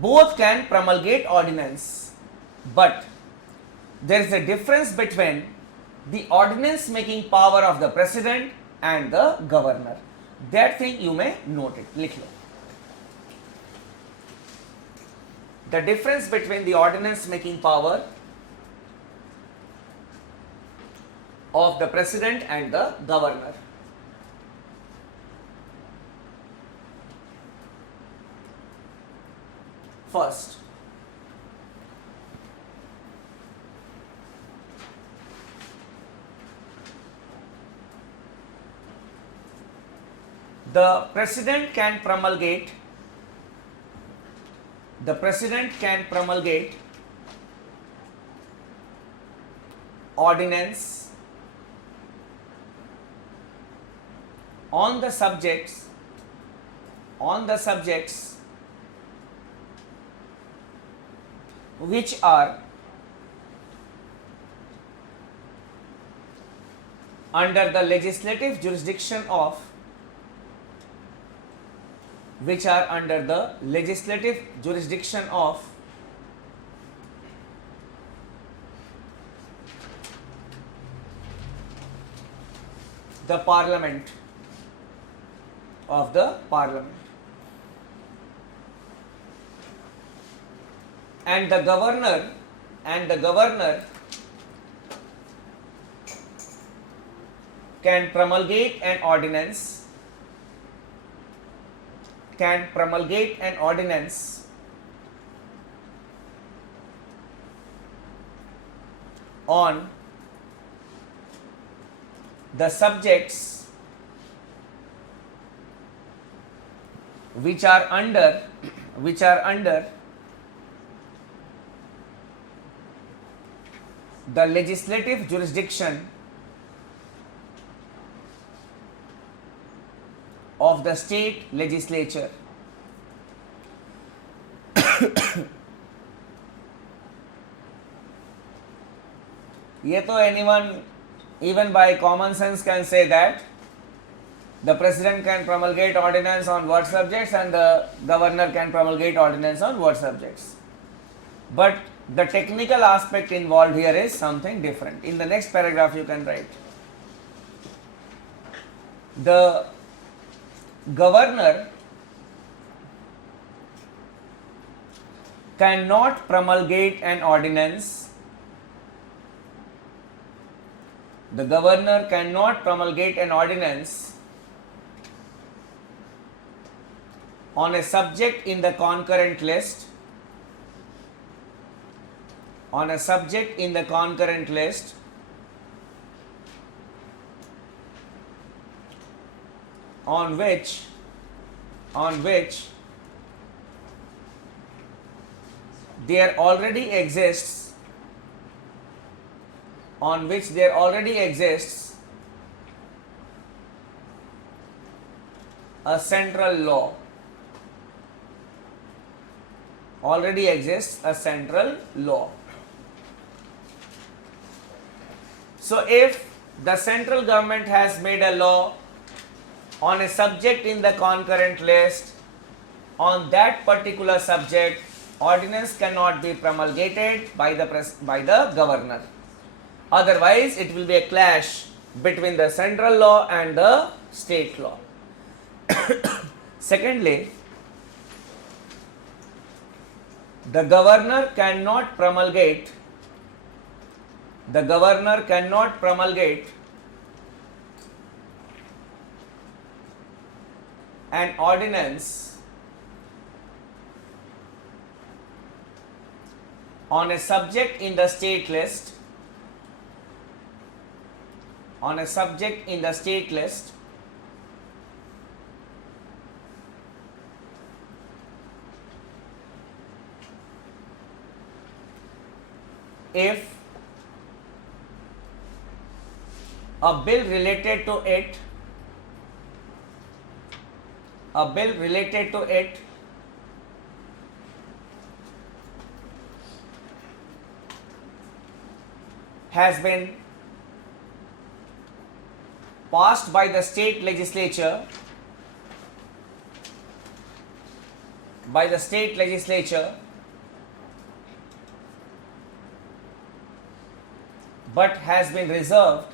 both can promulgate ordinance, but there is a difference between the ordinance making power of the president and the governor. That thing you may note it, लिख लो. The difference between the ordinance making power of the president and the governor. First, the president can promulgate ordinance on the subjects which are under the legislative jurisdiction of the parliament and the governor can promulgate an ordinance on the subjects which are under the legislative jurisdiction of the state legislature. ये तो anyone even by common sense can say that the president can promulgate ordinance on what subjects and the governor can promulgate ordinance on what subjects. But the technical aspect involved here is something different. In the next paragraph you can write, the governor cannot promulgate an ordinance on a subject in the concurrent list on which there already exists a central law. So if the central government has made a law on a subject in the concurrent list, on that particular subject, ordinance cannot be promulgated by the governor. Otherwise, it will be a clash between the central law and the state law. Secondly, the governor cannot promulgate an ordinance on a subject in the state list if a bill related to it has been passed by the state legislature by the state legislature but has been reserved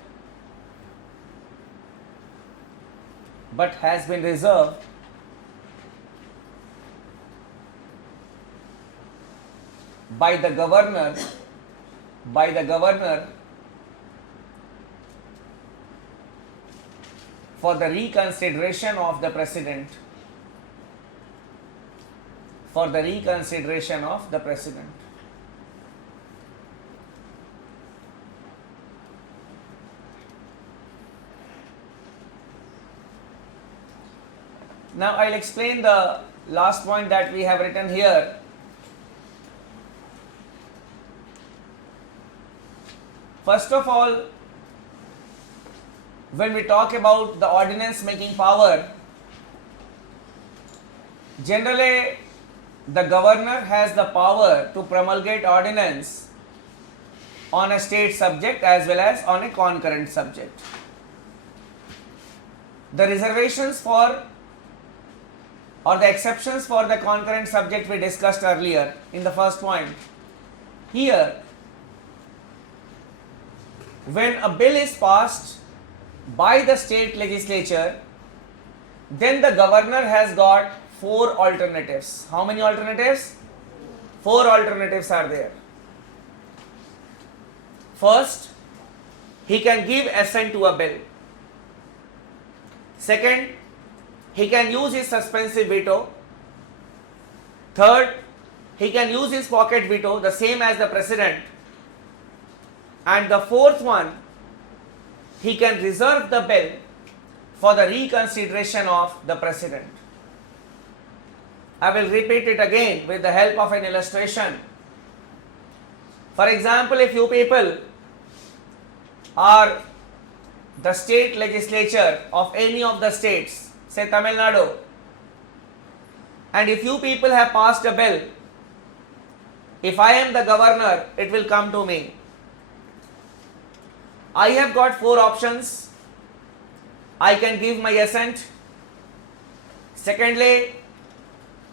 by the governor for the reconsideration of the president Now I'll explain the last point that we have written here. First of all, when we talk about the ordinance making power, generally the governor has the power to promulgate ordinance on a state subject as well as on a concurrent subject. The reservations for or the exceptions for the concurrent subject we discussed earlier in the first point. Here, when a bill is passed by the state legislature, then the governor has got 4 alternatives. How many alternatives? 4 alternatives are there. First, he can give assent to a bill. Second, he can use his suspensive veto. Third, he can use his pocket veto, the same as the president. And the fourth one, he can reserve the bill for the reconsideration of the president. I will repeat it again with the help of an illustration. For example, if you people are the state legislature of any of the states, say Tamil Nadu, and if you people have passed a bill, if I am the governor, it will come to me. I have got 4 options. I can give my assent. Secondly,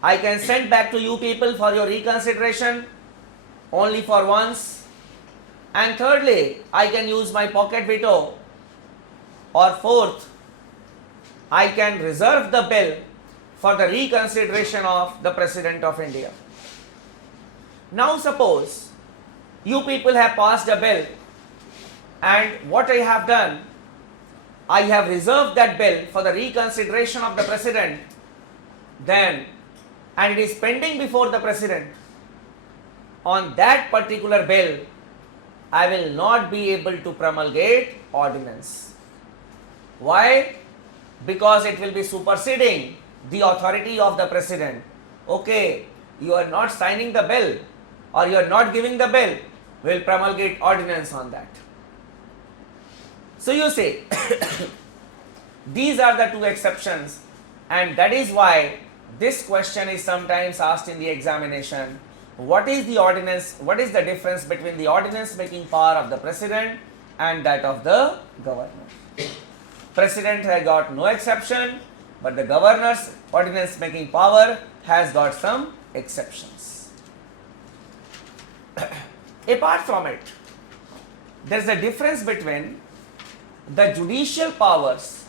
I can send back to you people for your reconsideration only for once. And thirdly, I can use my pocket veto. Or fourth, I can reserve the bill for the reconsideration of the President of India. Now suppose you people have passed a bill, and what I have done, I have reserved that bill for the reconsideration of the President, then, and it is pending before the President. On that particular bill, I will not be able to promulgate ordinance. Why? Because it will be superseding the authority of the President. Okay, you are not signing the bill or you are not giving the bill, we will promulgate ordinance on that. So you see, these are the 2 exceptions, and that is why this question is sometimes asked in the examination. What is the ordinance, what is the difference between the ordinance making power of the President and that of the governor? President has got no exception, but the governor's ordinance making power has got some exceptions. Apart from it, there is a difference between the judicial powers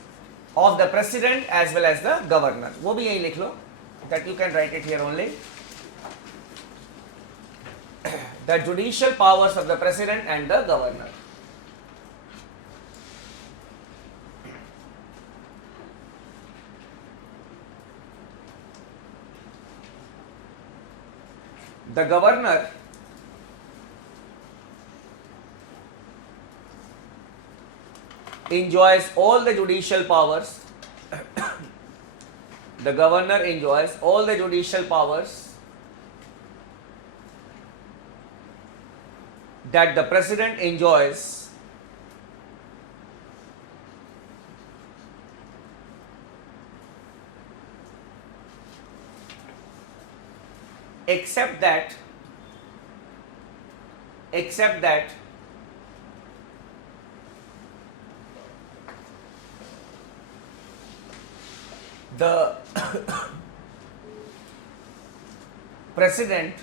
of the President as well as the governor. वो भी यही लिख लो, that you can write it here only. The judicial powers of the President and the governor. The governor enjoys all the judicial powers. The governor enjoys all the judicial powers that the President enjoys, except that the President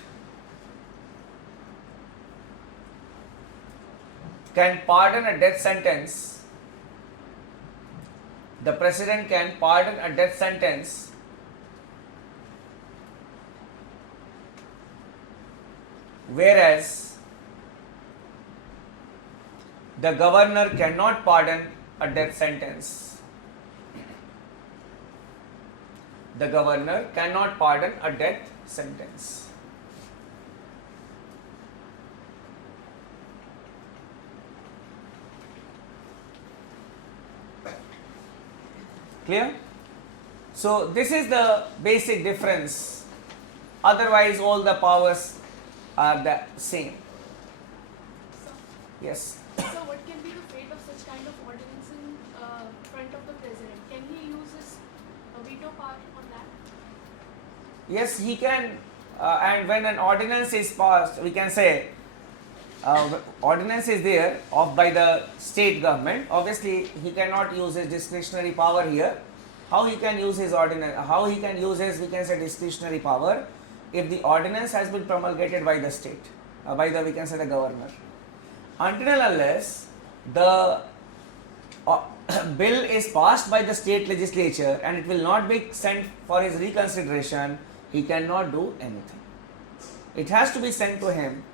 can pardon a death sentence. The President can pardon a death sentence whereas the Governor cannot pardon a death sentence. The Governor cannot pardon a death sentence. Clear? So this is the basic difference. Otherwise, all the powers are the same. Yes. So what can be the fate of such kind of ordinance in front of the president? Can he use his veto power on that? Yes, he can. And when an ordinance is passed, we can say ordinance is there of by the state government. Obviously, he cannot use his discretionary power here. How he can use his ordinance? How he can use his, we can say, discretionary power if the ordinance has been promulgated by the state, by the, we can say, the governor. Until and unless the bill is passed by the state legislature and it will not be sent for his reconsideration, he cannot do anything. It has to be sent to him,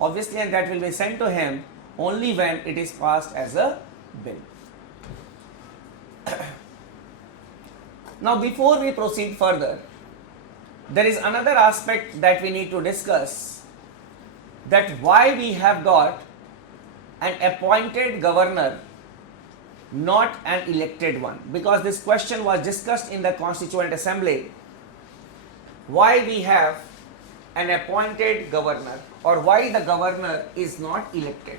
obviously, and that will be sent to him only when it is passed as a bill. Now, before we proceed further, there is another aspect that we need to discuss, that why we have got an appointed governor, not an elected one, because this question was discussed in the Constituent Assembly. Why we have an appointed governor, or why the governor is not elected?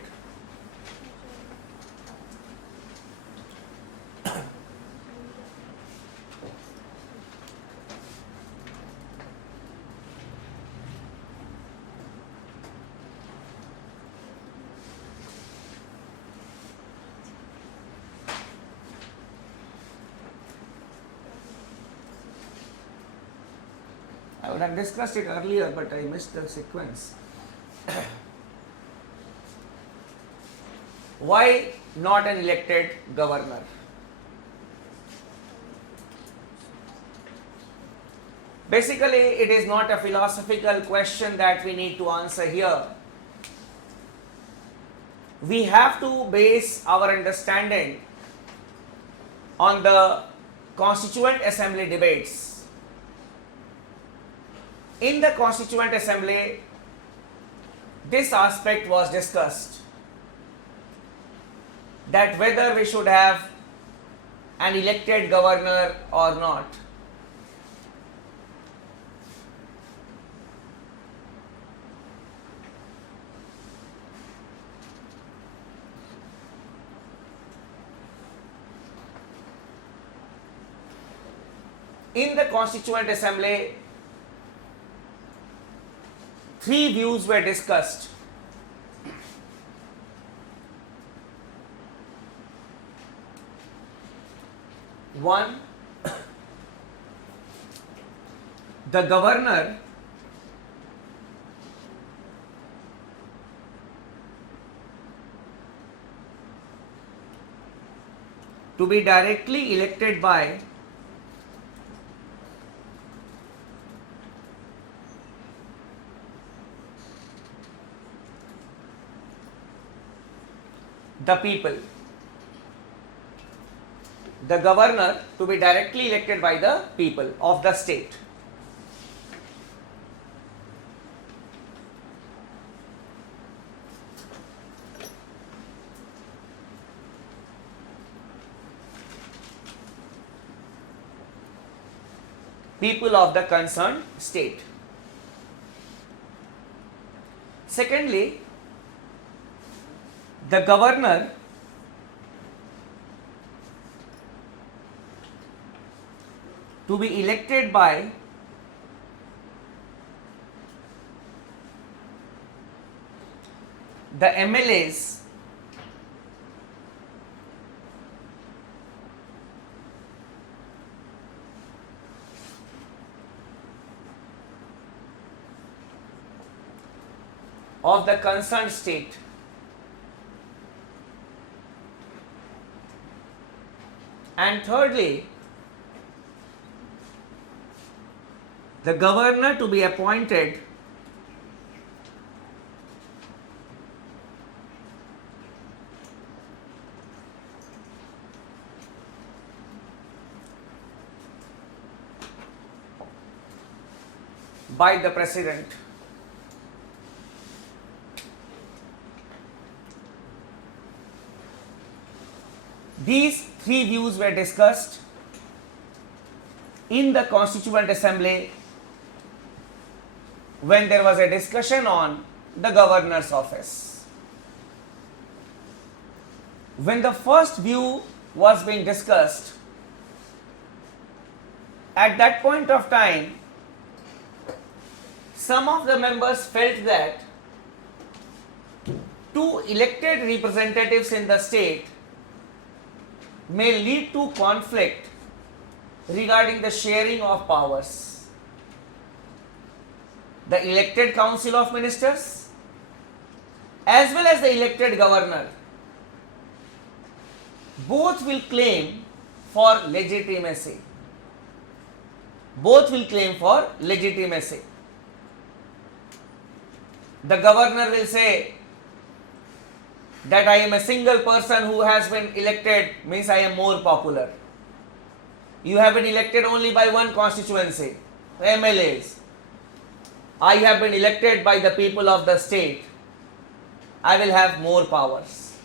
I would have discussed it earlier, but I missed the sequence. Why not an elected governor? Basically, it is not a philosophical question that we need to answer here. We have to base our understanding on the Constituent Assembly debates. In the Constituent Assembly, this aspect was discussed, that whether we should have an elected governor or not. In the Constituent Assembly, three views were discussed. One, the governor to be directly elected by the people. The governor to be directly elected by the people of the state. People of the concerned state. Secondly, the governor to be elected by the MLAs of the concerned state. And thirdly, the governor to be appointed by the president. These three views were discussed in the Constituent Assembly when there was a discussion on the governor's office. When the first view was being discussed, at that point of time, some of the members felt that two elected representatives in the state may lead to conflict regarding the sharing of powers. The elected council of ministers as well as the elected governor both will claim for legitimacy. Both will claim for legitimacy. The governor will say that I am a single person who has been elected, means I am more popular. You have been elected only by one constituency, MLAs. I have been elected by the people of the state. I will have more powers.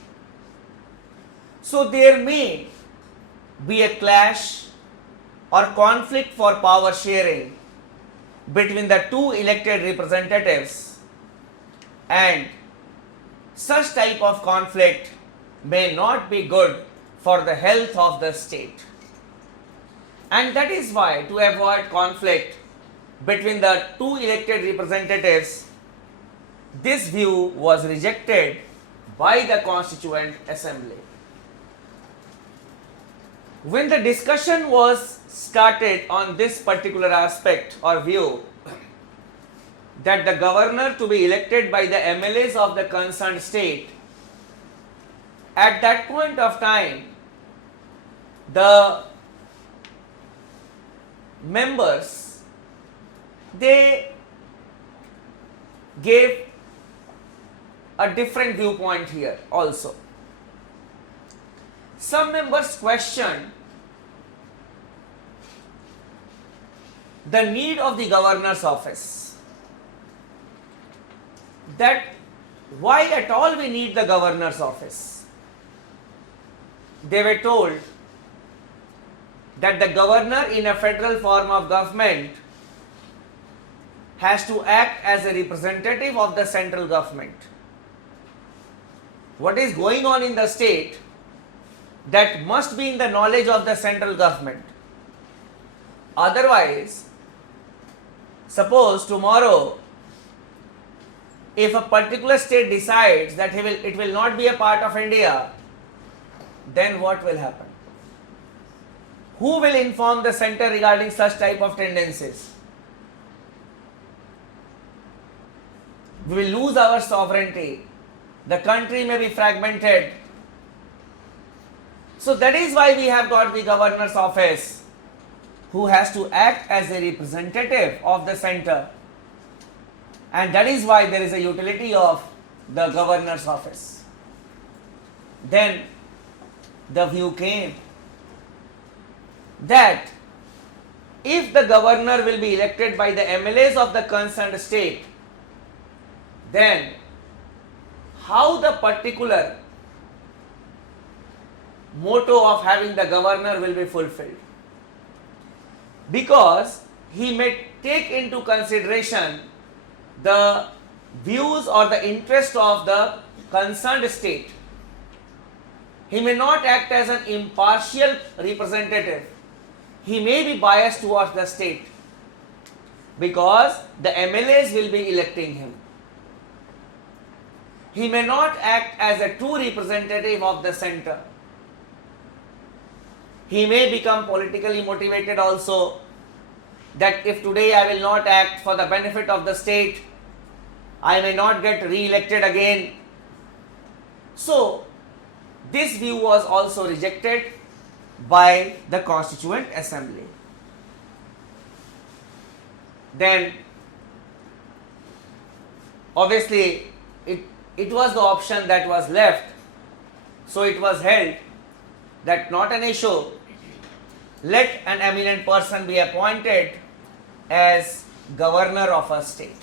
So there may be a clash or conflict for power sharing between the two elected representatives, and such type of conflict may not be good for the health of the state. And that is why, to avoid conflict between the two elected representatives, this view was rejected by the Constituent Assembly. When the discussion was started on this particular aspect or view, that the governor to be elected by the MLAs of the concerned state, at that point of time, the members, they gave a different viewpoint here also. Some members questioned the need of the governor's office, that why at all we need the governor's office. They were told that the governor in a federal form of government has to act as a representative of the central government. What is going on in the state, that must be in the knowledge of the central government. Otherwise, suppose tomorrow if a particular state decides that it will not be a part of India, then what will happen? Who will inform the center regarding such type of tendencies? We will lose our sovereignty. The country may be fragmented. So that is why we have got the governor's office, who has to act as a representative of the center. And that is why there is a utility of the governor's office. Then the view came that if the governor will be elected by the MLAs of the concerned state, then how the particular motto of having the governor will be fulfilled? Because he may take into consideration the views or the interest of the concerned state. He may not act as an impartial representative. He may be biased towards the state, because the MLAs will be electing him. He may not act as a true representative of the center. He may become politically motivated also, that if today I will not act for the benefit of the state, I may not get re-elected again. So this view was also rejected by the Constituent Assembly. Then obviously it was the option that was left, so it was held that not an issue, let an eminent person be appointed as governor of a state.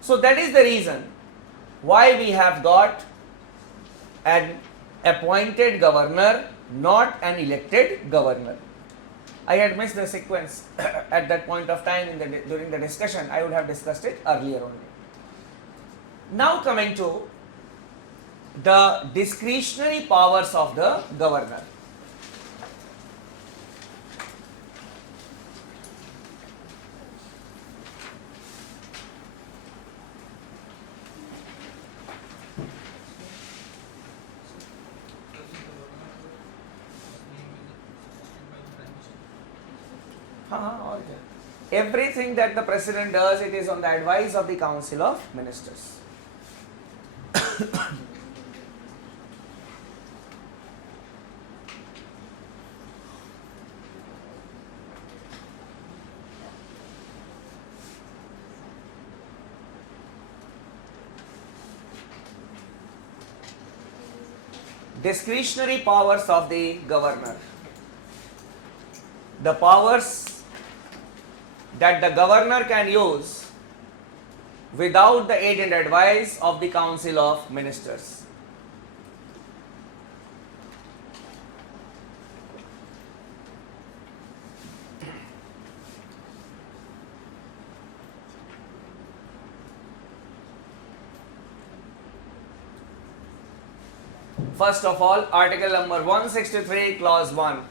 So that is the reason why we have got an appointed governor, not an elected governor. I had missed the sequence at that point of time during the discussion. I would have discussed it earlier only. Now coming to the discretionary powers of the governor. Everything that the president does, it is on the advice of the Council of Ministers. Discretionary powers of the governor. The powers that the governor can use without the aid and advice of the Council of Ministers. First of all, Article number 163, Clause 1.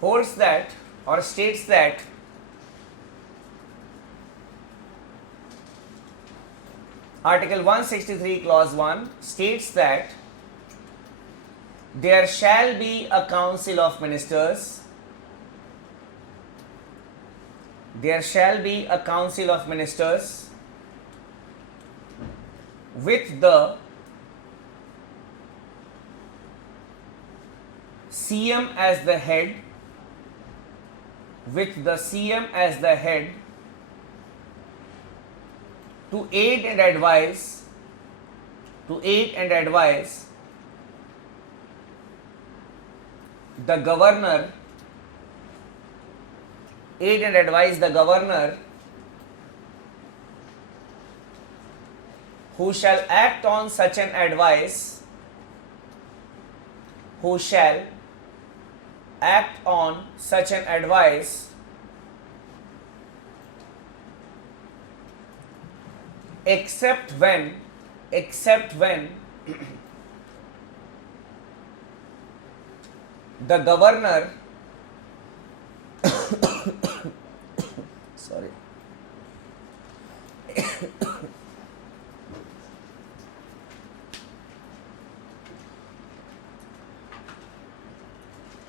Holds that or states that Article 163 Clause 1 states that there shall be a Council of Ministers. There shall be a Council of Ministers with the CM as the head, to aid and advise the governor, who shall act on such an advice, except when the governor sorry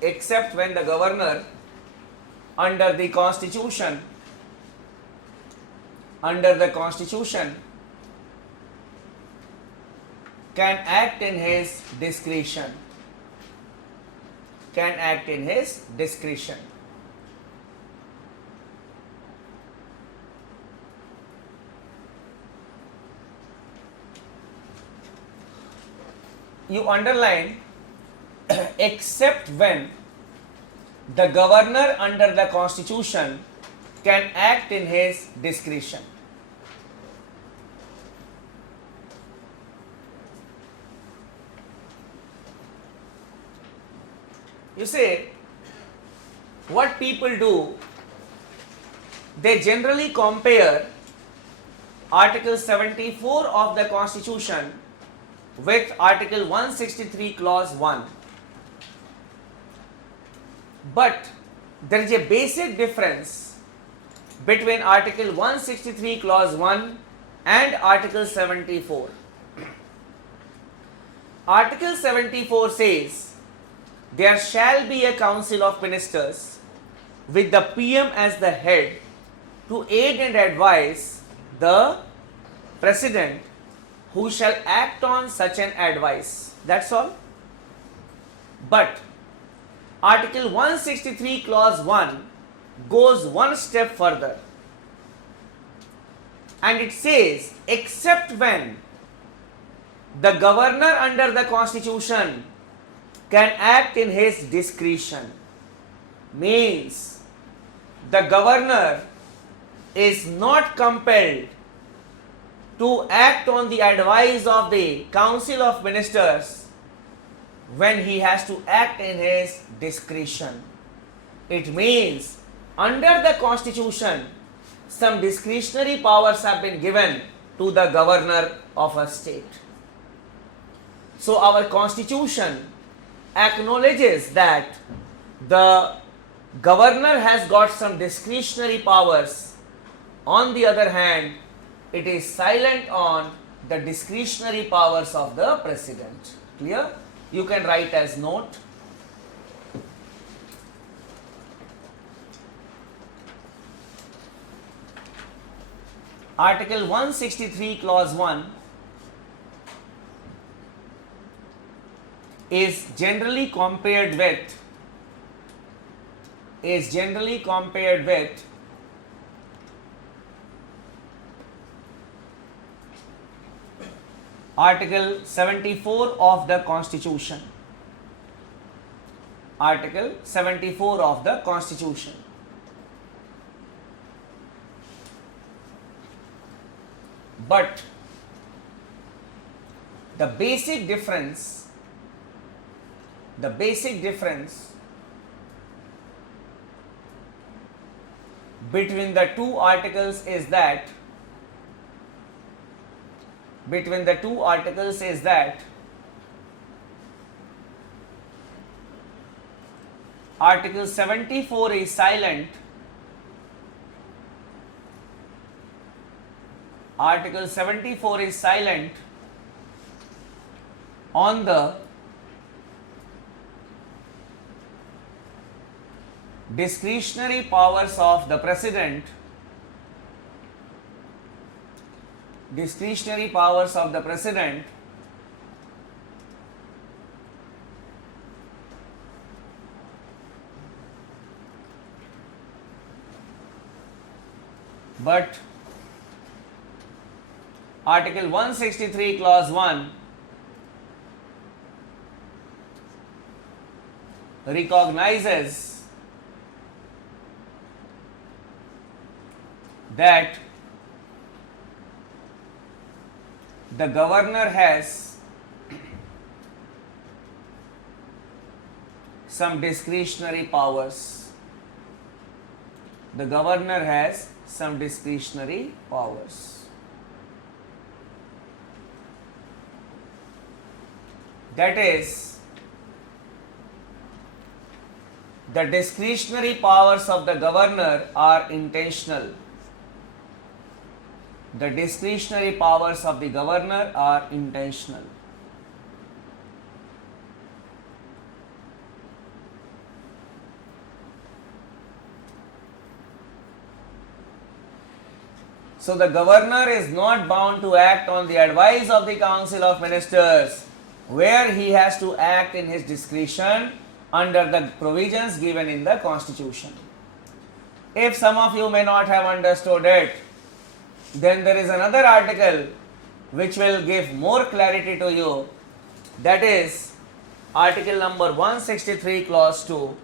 except when the governor under the constitution can act in his discretion. You underline except when the governor under the constitution can act in his discretion. You see, what people do, they generally compare Article 74 of the Constitution with Article 163 Clause 1. But there is a basic difference between Article 163 Clause 1 and Article 74. Article 74 says there shall be a council of ministers with the PM as the head to aid and advise the president, who shall act on such an advice. That's all. But Article 163 clause 1 goes one step further, and it says, except when the governor under the constitution can act in his discretion. Means the governor is not compelled to act on the advice of the council of ministers when he has to act in his discretion. It means under the constitution some discretionary powers have been given to the governor of a state. So our constitution acknowledges that the governor has got some discretionary powers. On the other hand, it is silent on the discretionary powers of the president. Clear? You can write as note. Article 163 clause 1 is generally compared with Article 74 of the Constitution. Article 74 of the Constitution. But the basic difference between the two articles is that Article 74 is silent. Article 74 is silent on the discretionary powers of the president, but Article 163 clause 1 recognizes that the governor has some discretionary powers. The governor has some discretionary powers. That is, the discretionary powers of the governor are intentional. The discretionary powers of the governor are intentional. So the governor is not bound to act on the advice of the Council of Ministers, where he has to act in his discretion under the provisions given in the Constitution. If some of you may not have understood it, then there is another article which will give more clarity to you. That is article number 163 clause 2.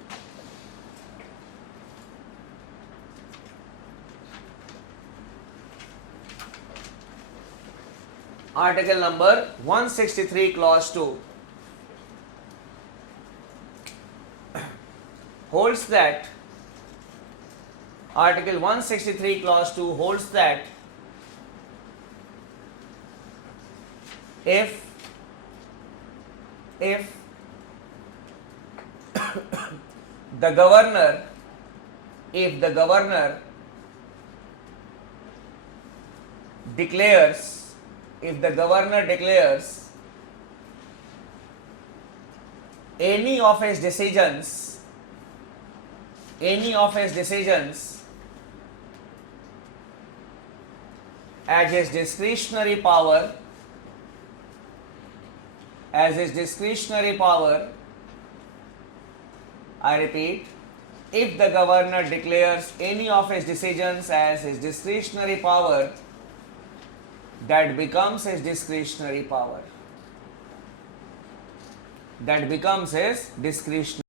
Article number 163 clause 2 holds that Article 163 clause 2 holds that if the governor declares any of his decisions as his discretionary power, I repeat, if the governor declares any of his decisions as his discretionary power, that becomes his discretionary power.